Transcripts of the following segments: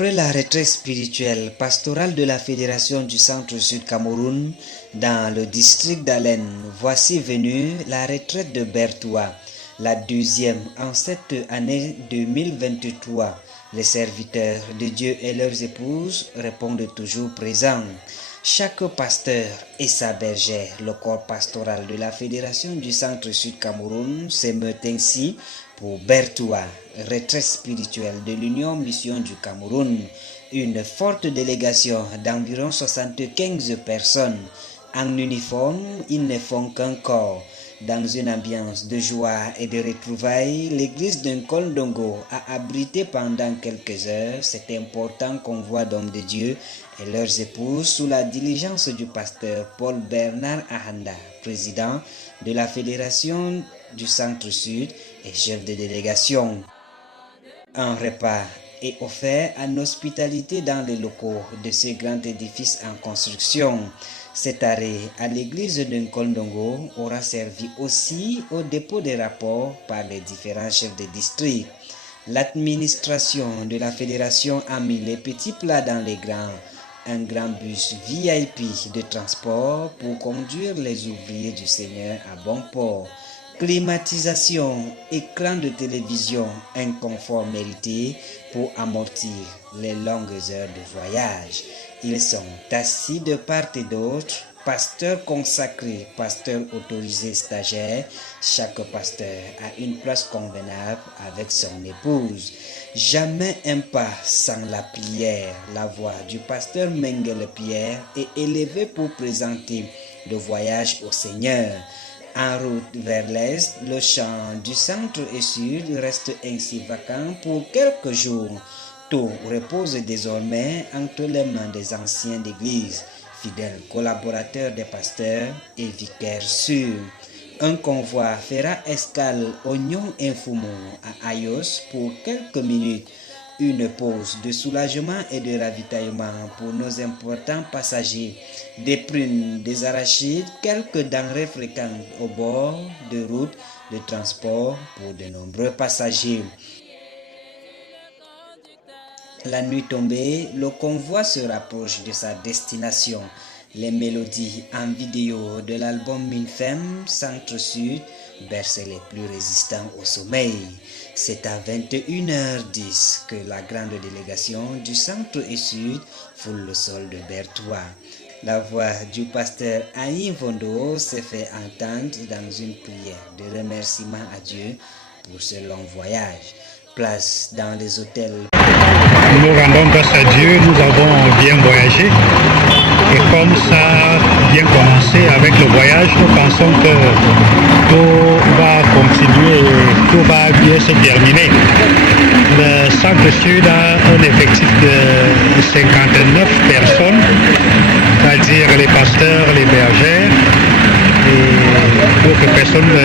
Après la retraite spirituelle pastorale de la Fédération du Centre-Sud Cameroun dans le district d'Alen, voici venue la retraite de Bertoua, la deuxième en cette année 2023. Les serviteurs de Dieu et leurs épouses répondent toujours présents. Chaque pasteur et sa bergère, le corps pastoral de la Fédération du Centre-Sud Cameroun, s'émeut ainsi pour Bertoua, retraite spirituelle de l'Union Mission du Cameroun. Une forte délégation d'environ 75 personnes. En uniforme, ils ne font qu'un corps. Dans une ambiance de joie et de retrouvailles, l'église d'Nkoldongo a abrité pendant quelques heures cet important convoi d'hommes de Dieu et leurs épouses sous la diligence du pasteur Paul Bernard Ahanda, président de la Fédération du Centre-Sud et chef de délégation. Un repas est offert en hospitalité dans les locaux de ce grand édifice en construction. Cet arrêt à l'église de Nkoldongo aura servi aussi au dépôt des rapports par les différents chefs de district. L'administration de la fédération a mis les petits plats dans les grands. Un grand bus VIP de transport pour conduire les ouvriers du Seigneur à bon port. Climatisation, écran de télévision, un confort mérité pour amortir les longues heures de voyage. Ils sont assis de part et d'autre, pasteur consacré, pasteur autorisé stagiaire. Chaque pasteur a une place convenable avec son épouse. Jamais un pas sans la prière. La voix du pasteur Mengele Pierre est élevée pour présenter le voyage au Seigneur. En route vers l'est, le champ du centre et sud reste ainsi vacant pour quelques jours. Tout repose désormais entre les mains des anciens d'église, fidèles collaborateurs des pasteurs et vicaires sûrs. Un convoi fera escale au Nyon Infumo à Ayos pour quelques minutes. Une pause de soulagement et de ravitaillement pour nos importants passagers. Des prunes, des arachides, quelques denrées fréquentes au bord de route de transport pour de nombreux passagers. La nuit tombée, le convoi se rapproche de sa destination. Les mélodies en vidéo de l'album Minfem Centre-Sud bercent les plus résistants au sommeil. C'est à 21h10 que la grande délégation du Centre et Sud foule le sol de Bertoua. La voix du pasteur Aïn Vondo se fait entendre dans une prière de remerciement à Dieu pour ce long voyage. Place dans les hôtels. Nous rendons grâce à Dieu, nous avons bien voyagé. Et comme ça a bien commencé avec le voyage, nous pensons que tout va continuer, tout va bien se terminer. Le Centre-Sud a un effectif de 59 personnes, c'est-à-dire les pasteurs, les bergères et d'autres personnes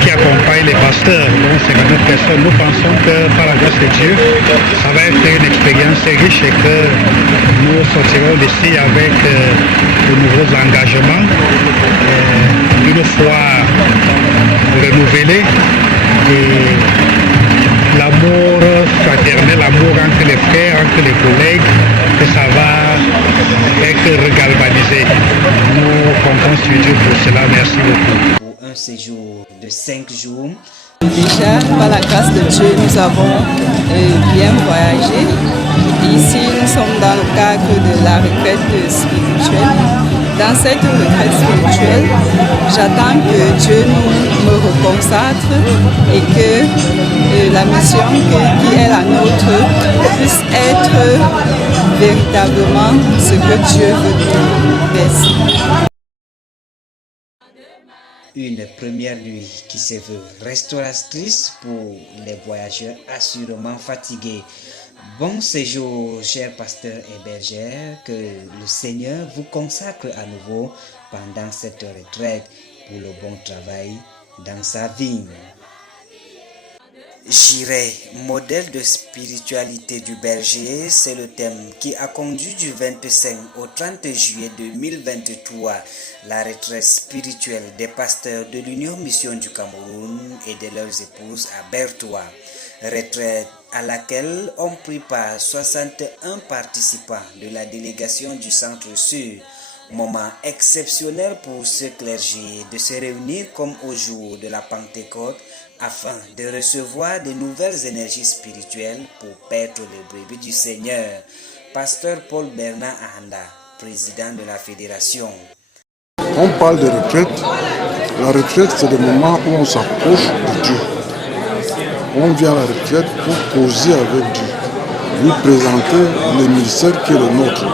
qui accompagnent les pasteurs. Donc 59 personnes. Nous pensons que par la grâce de Dieu, ça va être une expérience riche et que nous sortirons d'ici avec de nouveaux engagements. Une fois renouvelés et l'amour fraternel, l'amour entre les frères, entre les collègues, que ça va être regalvanisé. Nous comptons sur Dieu pour cela. Merci beaucoup. Pour un séjour de 5 jours. Déjà, par la grâce de Dieu, nous avons bien voyagé. Ici, nous sommes dans le cadre de la retraite spirituelle. Dans cette retraite spirituelle, j'attends que Dieu me reconsacre et que la mission qui est la nôtre puisse être véritablement ce que Dieu veut nous laisser. Une première nuit qui se veut restauratrice pour les voyageurs assurément fatigués. Bon séjour, chers pasteurs et bergères, que le Seigneur vous consacre à nouveau pendant cette retraite pour le bon travail dans sa vigne. J'irai, modèle de spiritualité du berger, c'est le thème qui a conduit du 25 au 30 juillet 2023 la retraite spirituelle des pasteurs de l'Union Mission du Cameroun et de leurs épouses à Bertoua. Retraite à laquelle ont pris part 61 participants de la délégation du Centre-Sud. Moment exceptionnel pour ce clergé de se réunir comme au jour de la Pentecôte afin de recevoir de nouvelles énergies spirituelles pour paître les brebis du Seigneur. Pasteur Paul Bernard Ahanda, président de la fédération. On parle de retraite. La retraite, c'est le moment où on s'approche de Dieu. On vient à la retraite pour causer avec Dieu, lui présenter le ministère qui est le nôtre,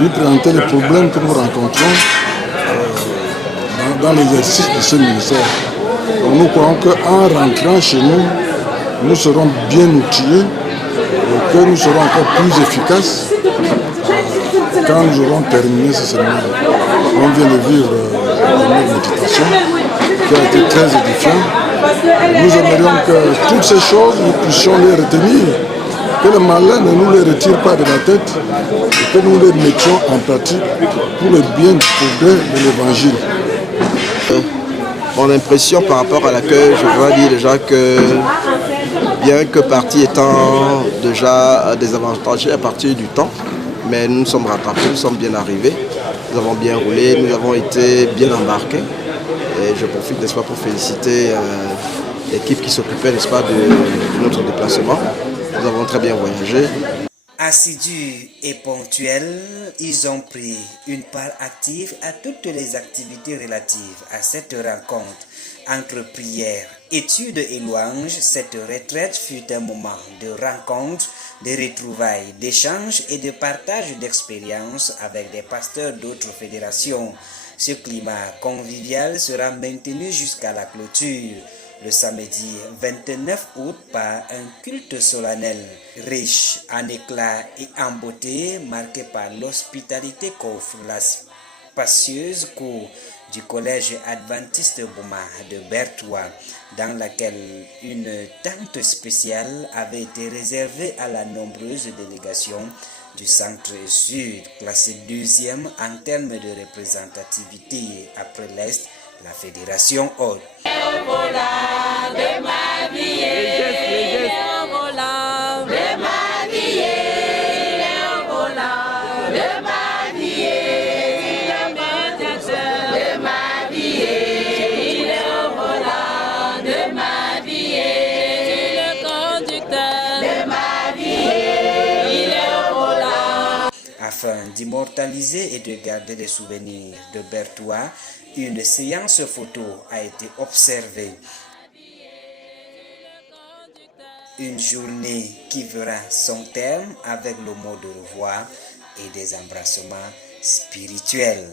lui présenter les problèmes que nous rencontrons dans l'exercice de ce ministère. Donc nous croyons qu'en rentrant chez nous, nous serons bien outillés et que nous serons encore plus efficaces quand nous aurons terminé ce séminaire. On vient de vivre une méditation qui a été très édifiante. Nous aimerions que toutes ces choses, nous puissions les retenir, que le malin ne nous les retire pas de la tête et que nous les mettions en pratique pour le bien du progrès de l'Évangile. Mon impression par rapport à l'accueil, je dois dire déjà que bien que partie étant déjà désavantagée à partir du temps, mais nous nous sommes rattrapés, nous sommes bien arrivés, nous avons bien roulé, nous avons été bien embarqués. Et je profite, n'est-ce pas, pour féliciter l'équipe qui s'occupait, n'est-ce pas, de notre déplacement. Nous avons très bien voyagé. Assidus et ponctuels, ils ont pris une part active à toutes les activités relatives à cette rencontre. Entre prières, études et louanges, cette retraite fut un moment de rencontre, de retrouvailles, d'échanges et de partage d'expériences avec des pasteurs d'autres fédérations. Ce climat convivial sera maintenu jusqu'à la clôture, le samedi 29 août, par un culte solennel, riche en éclat et en beauté, marqué par l'hospitalité qu'offre la spacieuse cour du collège adventiste Bouma de Bertoua, dans laquelle une tente spéciale avait été réservée à la nombreuse délégation du Centre-Sud, classé deuxième en termes de représentativité après l'Est, la fédération haute. Afin d'immortaliser et de garder les souvenirs de Bertoua, une séance photo a été observée. Une journée qui verra son terme avec le mot de revoir et des embrassements spirituels.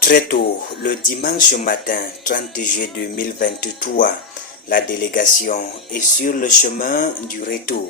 Très tôt, le dimanche matin 30 juillet 2023, la délégation est sur le chemin du retour.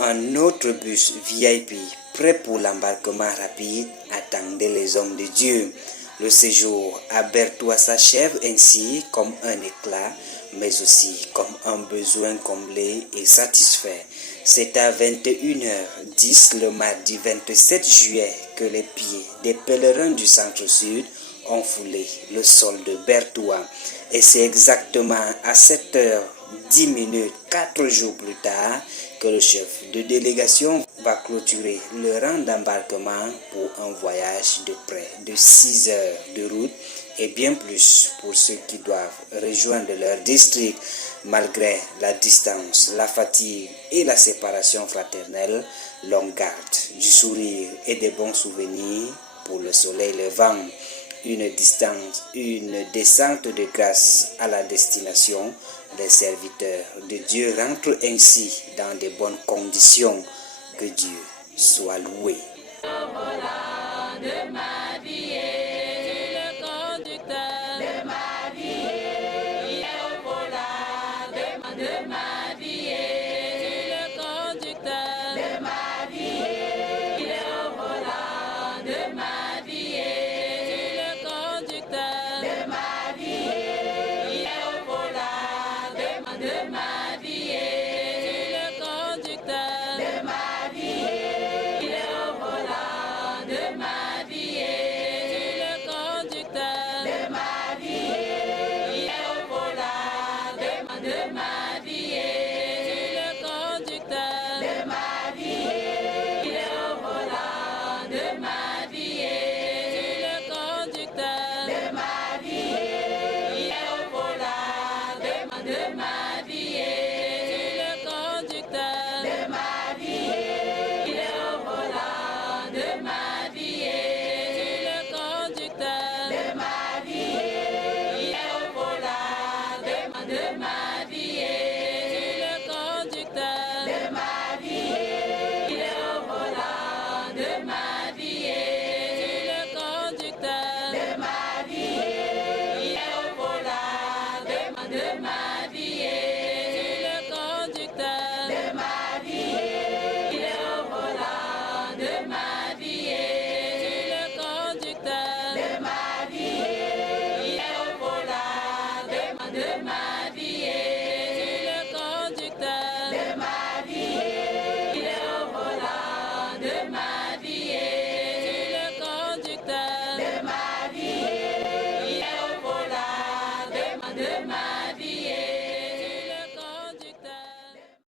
Un autre bus VIP, prêt pour l'embarquement rapide, attendait les hommes de Dieu. Le séjour à Bertoua s'achève ainsi comme un éclat, mais aussi comme un besoin comblé et satisfait. C'est à 21h10 le mardi 27 juillet que les pieds des pèlerins du Centre-Sud ont foulé le sol de Bertoua. Et c'est exactement à 7h10, 4 jours plus tard, que le chef de délégation va clôturer le rang d'embarquement pour un voyage de près de 6 heures de route et bien plus pour ceux qui doivent rejoindre leur district. Malgré la distance, la fatigue et la séparation fraternelle, l'on garde du sourire et des bons souvenirs pour le soleil levant. Une descente de grâce à la destination. Les serviteurs de Dieu rentrent ainsi dans de bonnes conditions. Que Dieu soit loué.